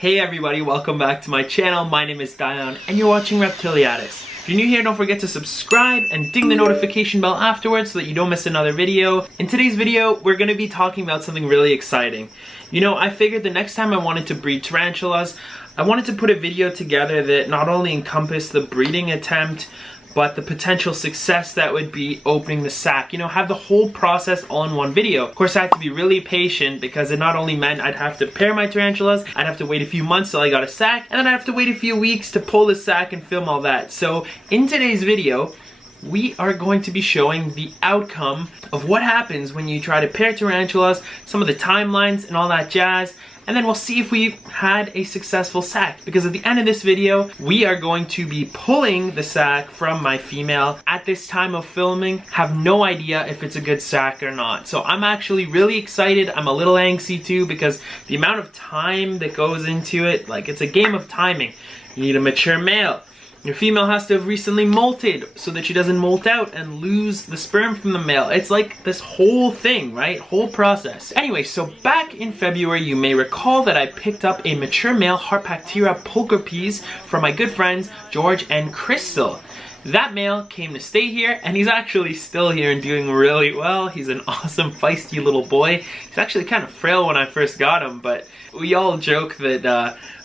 Hey everybody, welcome back to my channel. My name is Dion and you're watching Reptiliatus. If you're new here, don't forget to subscribe and ding the notification bell afterwards so that you don't miss another video. In today's video, we're going to be talking about something really exciting. You know, I figured the next time I wanted to breed tarantulas, I wanted to put a video together that not only encompassed the breeding attempt, but the potential success that would be opening the sac. You know, have the whole process all in one video. Of course, I had to be really patient because it not only meant I'd have to pair my tarantulas, I'd have to wait a few months till I got a sac, and then I'd have to wait a few weeks to pull the sac and film all that. So in today's video, we are going to be showing the outcome of what happens when you try to pair tarantulas, some of the timelines and all that jazz, and then we'll see if we had a successful sac. Because at the end of this video, we are going to be pulling the sac from my female. At this time of filming, have no idea if it's a good sac or not. So I'm actually really excited. I'm a little angsty too because the amount of time that goes into it, like it's a game of timing. You need a mature male. Your female has to have recently molted so that she doesn't molt out and lose the sperm from the male. It's like this whole thing, right? Whole process. Anyway, so back in February, you may recall that I picked up a mature male Harpactira pulchripes from my good friends George and Crystal. That male came to stay here, and he's actually still here and doing really well. He's an awesome, feisty little boy. He's actually kind of frail when I first got him, but we all joke that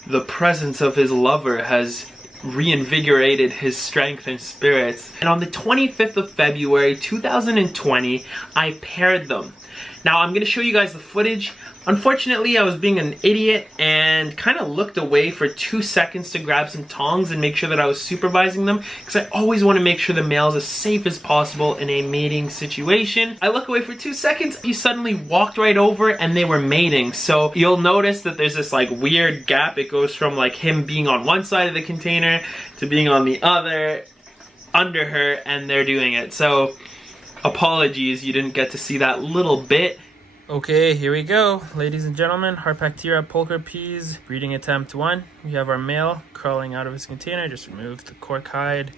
the presence of his lover has reinvigorated his strength and spirits. And on the 25th of February 2020, I paired them. Now I'm going to show you guys the footage. Unfortunately, I was being an idiot and kind of looked away for 2 seconds to grab some tongs and make sure that I was supervising them, because I always want to make sure the male's as safe as possible in a mating situation. I look away for 2 seconds, he suddenly walked right over and they were mating. So you'll notice that there's this like weird gap. It goes from like him being on one side of the container to being on the other, under her, and they're doing it. So apologies, you didn't get to see that little bit. Okay, here we go, ladies and gentlemen. Harpactira pulchripes, breeding attempt 1. We have our male crawling out of his container. Just remove the cork hide.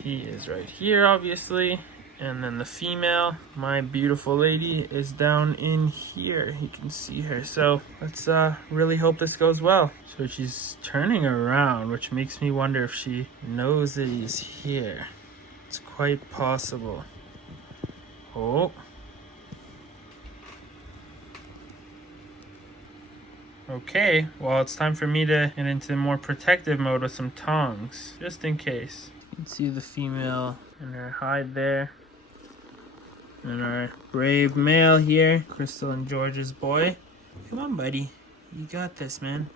He is right here, obviously. And then the female, my beautiful lady, is down in here. You can see her. So let's really hope this goes well. So she's turning around, which makes me wonder if she knows that he's here. It's quite possible. Oh. Okay, well it's time for me to get into more protective mode with some tongs, just in case. You can see the female in her hide there. And our brave male here, Crystal and George's boy. Come on, buddy. You got this, man.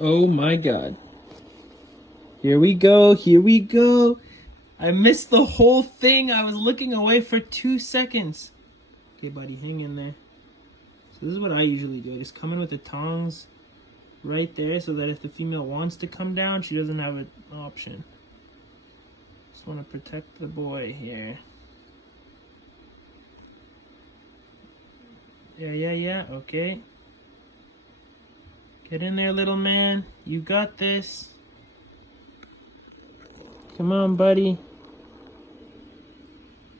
Oh my god. Here we go, here we go. I missed the whole thing. I was looking away for 2 seconds. Okay, buddy, hang in there. So this is what I usually do. I just come in with the tongs right there so that if the female wants to come down, she doesn't have an option. Just want to protect the boy here. Yeah. Okay. Get in there, little man. You got this. Come on, buddy.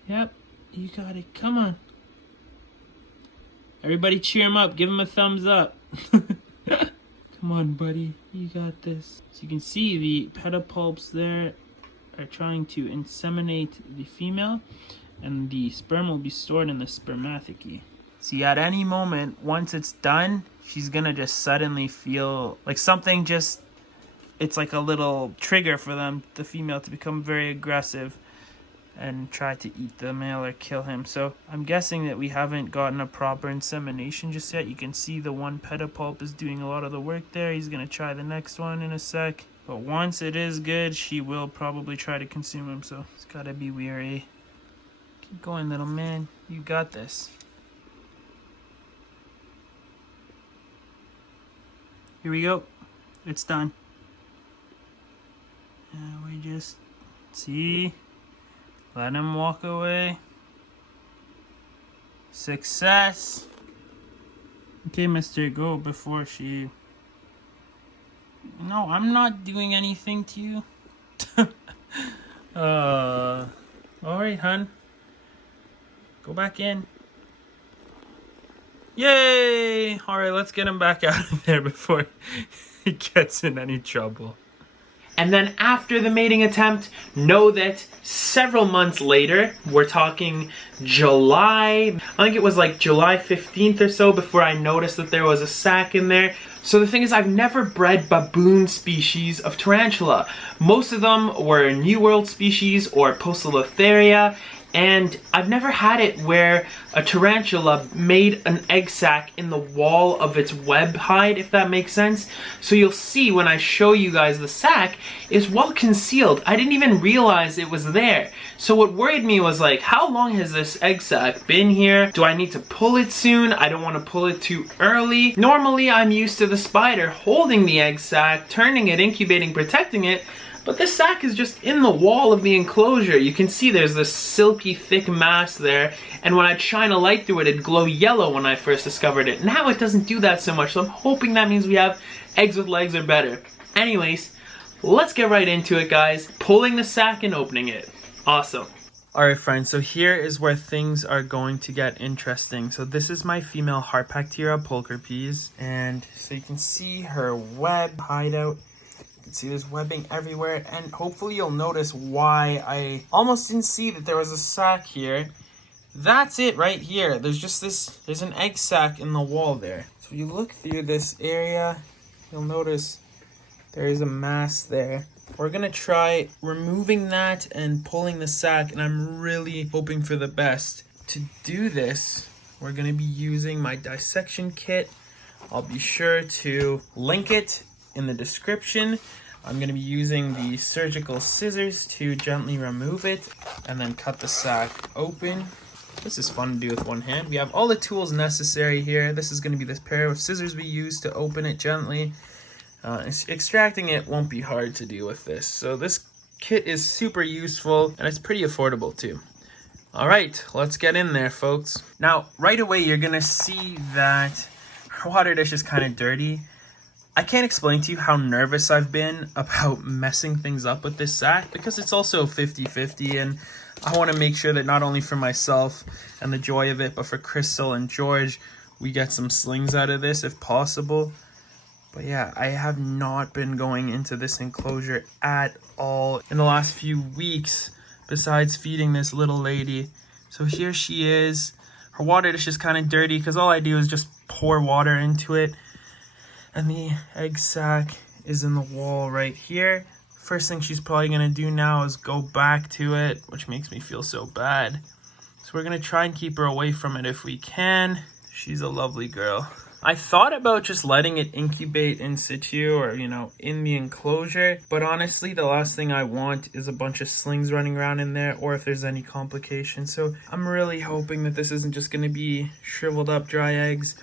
Yep, you got it. Come on. Everybody cheer him up. Give him a thumbs up. Come on, buddy. You got this. So you can see the pedipalps there are trying to inseminate the female, and the sperm will be stored in the spermathecae. See, at any moment, once it's done, she's gonna just suddenly feel like something just, it's like a little trigger for them, the female, to become very aggressive and try to eat the male or kill him. So I'm guessing that we haven't gotten a proper insemination just yet. You can see the one pedipalp is doing a lot of the work there. He's gonna try the next one in a sec. But once it is good, she will probably try to consume him. So it's gotta be weary. Keep going, little man. You got this. Here we go. It's done. And we just see. Let him walk away. Success. Okay, mister, go before she... No, I'm not doing anything to you. Alright, hun. Go back in. Yay! Alright, let's get him back out of there before he gets in any trouble. And then after the mating attempt, know that several months later, we're talking July, I think it was like July 15th or so before I noticed that there was a sac in there. So the thing is, I've never bred baboon species of tarantula. Most of them were New World species or Poecilotheria, and I've never had it where a tarantula made an egg sac in the wall of its web hide, if that makes sense. So you'll see when I show you guys the sac, it's well concealed. I didn't even realize it was there. So what worried me was like, how long has this egg sac been here? Do I need to pull it soon? I don't want to pull it too early. Normally I'm used to the spider holding the egg sac, turning it, incubating, protecting it. But this sac is just in the wall of the enclosure. You can see there's this silky thick mass there, and when I'd shine a light through it, it'd glow yellow when I first discovered it. Now it doesn't do that so much, so I'm hoping that means we have eggs with legs or better. Anyways, let's get right into it, guys. Pulling the sac and opening it. Awesome. Alright friends, so here is where things are going to get interesting. So this is my female Harpactira pulchripes, and so you can see her web hideout. See, there's webbing everywhere, and hopefully you'll notice why I almost didn't see that there was a sac here. That's it right here. There's an egg sac in the wall there. So if you look through this area, you'll notice there is a mass there. We're gonna try removing that and pulling the sac, and I'm really hoping for the best. To do this, we're gonna be using my dissection kit. I'll be sure to link it in the description. I'm going to be using the surgical scissors to gently remove it and then cut the sac open. This is fun to do with one hand. We have all the tools necessary here. This is going to be this pair of scissors we use to open it gently. Extracting it won't be hard to do with this. So this kit is super useful, and it's pretty affordable too. All right, let's get in there, folks. Now, right away, you're going to see that her water dish is kind of dirty. I can't explain to you how nervous I've been about messing things up with this sac, because it's also 50-50, and I want to make sure that not only for myself and the joy of it, but for Crystal and George, we get some slings out of this if possible. But yeah, I have not been going into this enclosure at all in the last few weeks, besides feeding this little lady. So here she is. Her water dish is kind of dirty because all I do is just pour water into it. And the egg sac is in the wall right here. First thing she's probably gonna do now is go back to it, which makes me feel so bad. So we're gonna try and keep her away from it if we can. She's a lovely girl. I thought about just letting it incubate in situ or, you know, in the enclosure. But honestly, the last thing I want is a bunch of slings running around in there, or if there's any complications. So I'm really hoping that this isn't just gonna be shriveled up dry eggs.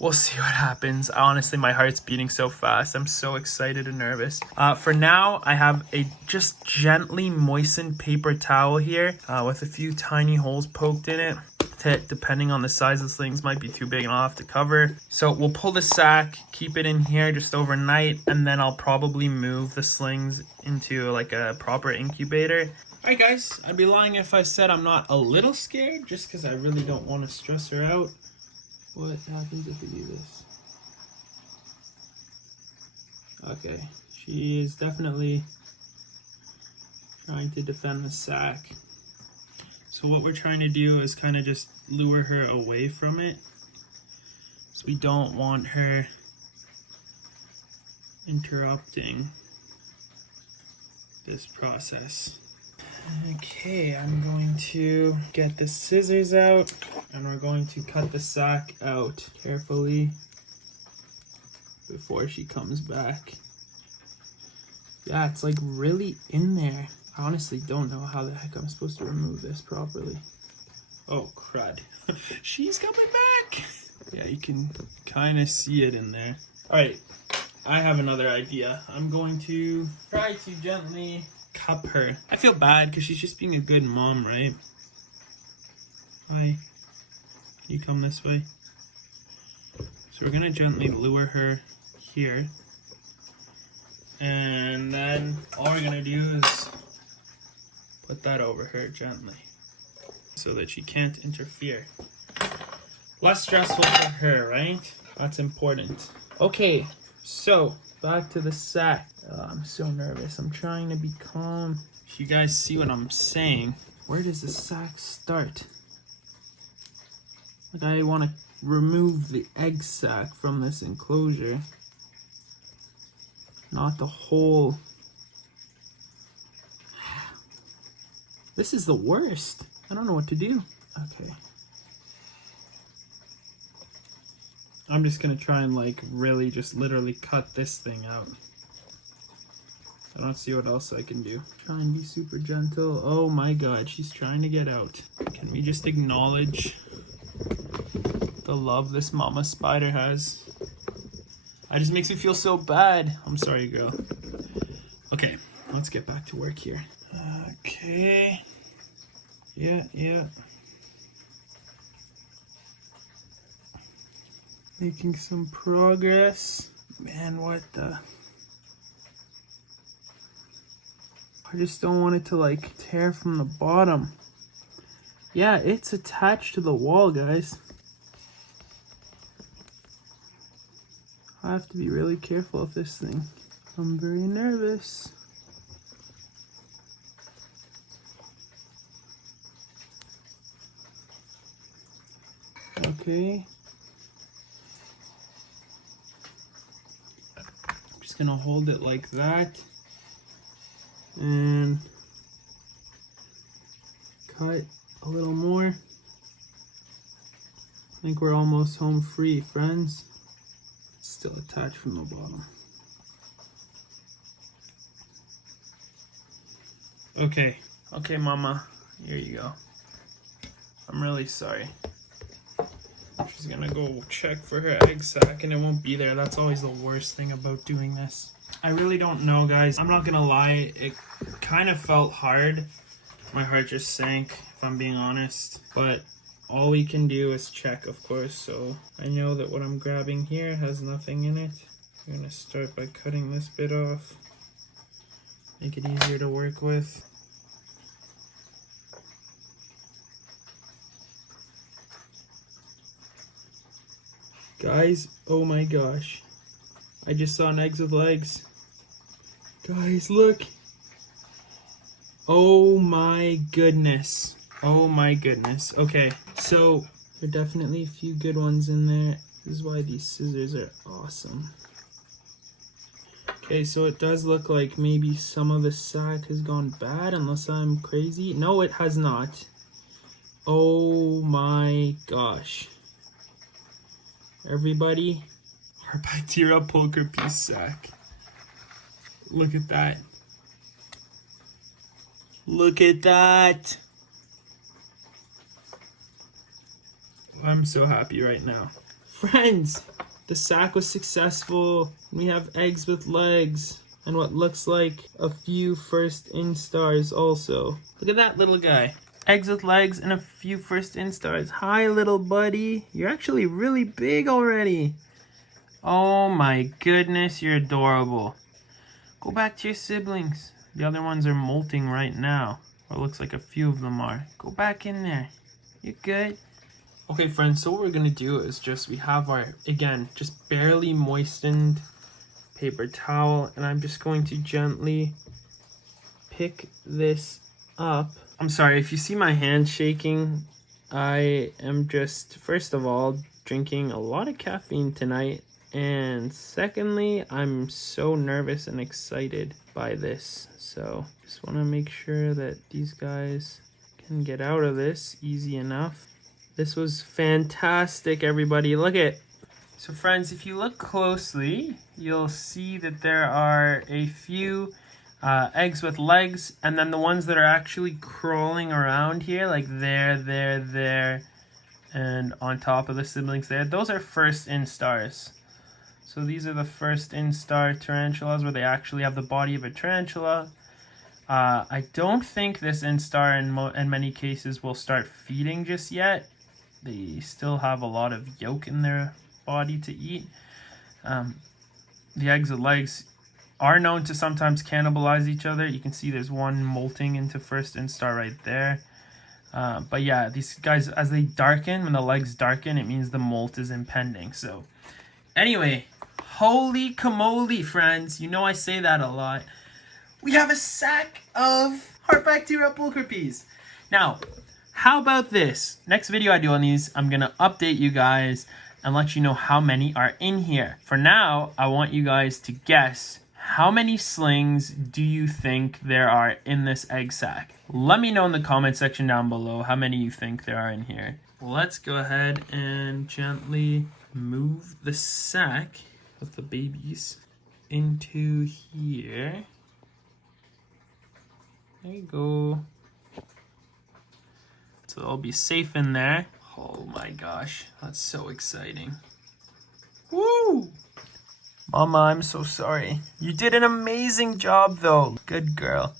We'll see what happens. Honestly, my heart's beating so fast. I'm so excited and nervous. For now, I have a just gently moistened paper towel here with a few tiny holes poked in it. Depending on the size of the slings, might be too big and I'll have to cover. So we'll pull the sac, keep it in here just overnight, and then I'll probably move the slings into like a proper incubator. Alright guys, I'd be lying if I said I'm not a little scared, just because I really don't want to stress her out. What happens if we do this? Okay, she is definitely trying to defend the sac. So what we're trying to do is kind of just lure her away from it. So we don't want her interrupting this process. Okay, I'm going to get the scissors out and we're going to cut the sac out carefully before she comes back. Yeah, it's like really in there. I honestly don't know how the heck I'm supposed to remove this properly. Oh, crud. She's coming back! Yeah, you can kind of see it in there. Alright, I have another idea. I'm going to try to gently cup her. I feel bad because she's just being a good mom, right? Hi. Can you come this way? So we're going to gently lure her here. And then all we're going to do is put that over her gently so that she can't interfere. Less stressful for her, right? That's important. Okay, So, back to the sack. I'm so nervous. I'm trying to be calm. If you guys see what I'm saying, where does the sack start? Like, I want to remove the egg sac from this enclosure, not the whole. This is the worst. I don't know what to do. Okay. I'm just gonna try and like really just literally cut this thing out. I don't see what else I can do. Try and be super gentle. Oh my god, she's trying to get out. Can we just acknowledge the love this mama spider has? It just makes me feel so bad. I'm sorry, girl. Okay, let's get back to work here. Okay. Yeah. Making some progress. Man, what the? I just don't want it to like tear from the bottom. Yeah, it's attached to the wall, guys. I have to be really careful of this thing. I'm very nervous. Okay. I'm just gonna hold it like that and cut a little more. I think we're almost home free, friends. It's still attached from the bottom. Okay, mama, here you go. I'm really sorry. She's gonna go check for her egg sac and it won't be there. That's always the worst thing about doing this. I really don't know, guys. I'm not gonna lie, it kind of felt hard. My heart just sank, if I'm being honest. But all we can do is check, of course. So I know that what I'm grabbing here has nothing in it. I'm gonna start by cutting this bit off. Make it easier to work with. Guys, oh my gosh. I just saw an eggs with legs. Guys, look. Oh my goodness. Oh my goodness. Okay, so there are definitely a few good ones in there. This is why these scissors are awesome. Okay, so it does look like maybe some of the sac has gone bad, unless I'm crazy. No, it has not. Oh my gosh. Everybody, Harpactira pulchripes sac. Look at that. Look at that. I'm so happy right now. Friends, the sac was successful. We have eggs with legs and what looks like a few first instars also. Look at that little guy. Eggs with legs and a few first instars. Hi, little buddy. You're actually really big already. Oh my goodness, you're adorable. Go back to your siblings. The other ones are molting right now. Or it looks like a few of them are. Go back in there. You're good. Okay, friends, so what we're gonna do is we have our, again, just barely moistened paper towel, and I'm just going to gently pick this up. I'm sorry if you see my hand shaking. I am just, first of all, drinking a lot of caffeine tonight, and secondly, I'm so nervous and excited by this. So just want to make sure that these guys can get out of this easy enough. This was fantastic, everybody. Look at. So friends, if you look closely, you'll see that there are a few eggs with legs, and then the ones that are actually crawling around here, like there, and on top of the siblings there, those are first instars. So these are the first instar tarantulas where they actually have the body of a tarantula. I don't think this instar in many cases will start feeding just yet. They still have a lot of yolk in their body to eat. The eggs with legs are known to sometimes cannibalize each other. You can see there's one molting into first instar right there. But yeah, these guys, as they darken, when the legs darken, it means the molt is impending. So anyway, Holy camole, friends. You know I say that a lot. We have a sack of Harpactira pulchripes. Now, how about this? Next video I do on these, I'm going to update you guys and let you know how many are in here. For now, I want you guys to guess how many slings do you think there are in this egg sac? Let me know in the comment section down below how many you think there are in here. Let's go ahead and gently move the sack with the babies into here. There you go. So they'll be safe in there. Oh my gosh, that's so exciting. Woo! Mama, I'm so sorry. You did an amazing job though. Good girl.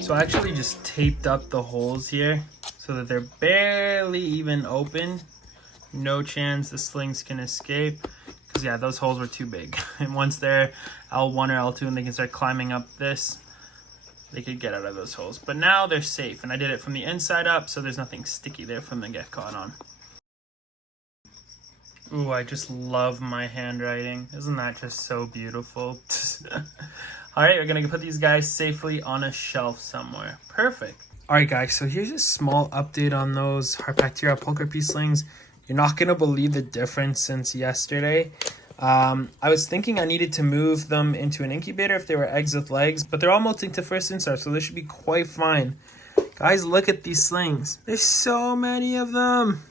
So I actually just taped up the holes here so that they're barely even open. No chance the slings can escape. Because yeah, those holes were too big. And once they're L1 or L2 and they can start climbing up this, they could get out of those holes. But now they're safe. And I did it from the inside up, so there's nothing sticky there for them to get caught on. Ooh, I just love my handwriting. Isn't that just so beautiful? Alright, we're going to put these guys safely on a shelf somewhere. Perfect. Alright guys, so here's a small update on those Harpactira pulchripes slings. You're not going to believe the difference since yesterday. I was thinking I needed to move them into an incubator if they were eggs with legs, but they're all molting to first instar, so they should be quite fine. Guys, look at these slings. There's so many of them.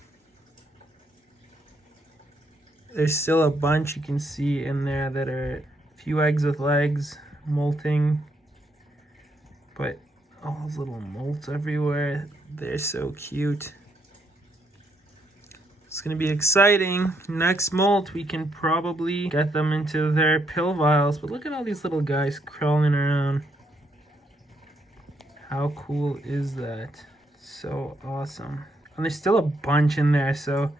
There's still a bunch you can see in there that are a few eggs with legs molting, but all those little molts everywhere. They're so cute. It's going to be exciting. Next molt, we can probably get them into their pill vials. But look at all these little guys crawling around. How cool is that? So awesome. And there's still a bunch in there, so...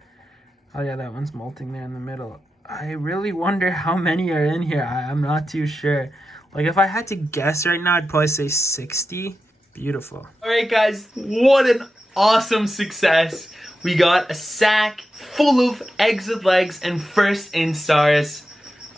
Oh yeah, that one's molting there in the middle. I really wonder how many are in here. I'm not too sure. Like, if I had to guess right now, I'd probably say 60. Beautiful. Alright guys, what an awesome success. We got a sack full of eggs with legs and first instars.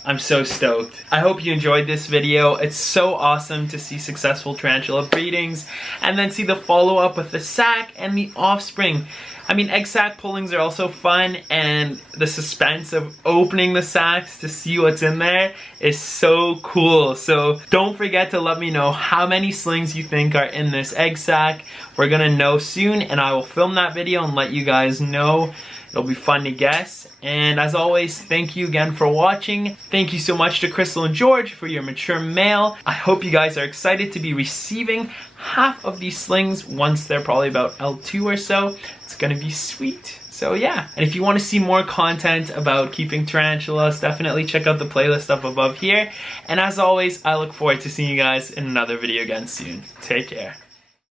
I'm so stoked. I hope you enjoyed this video. It's so awesome to see successful tarantula breedings and then see the follow-up with the sack and the offspring. I mean, egg sac pullings are also fun, and the suspense of opening the sacks to see what's in there is so cool. So don't forget to let me know how many slings you think are in this egg sac. We're gonna know soon, and I will film that video and let you guys know. It'll be fun to guess. And as always, thank you again for watching. Thank you so much to Crystal and George for your mature mail. I hope you guys are excited to be receiving half of these slings once they're probably about L2 or so. It's gonna be sweet. So yeah, and if you want to see more content about keeping tarantulas, definitely check out the playlist up above here. And as always, I look forward to seeing you guys in another video again soon. Take care.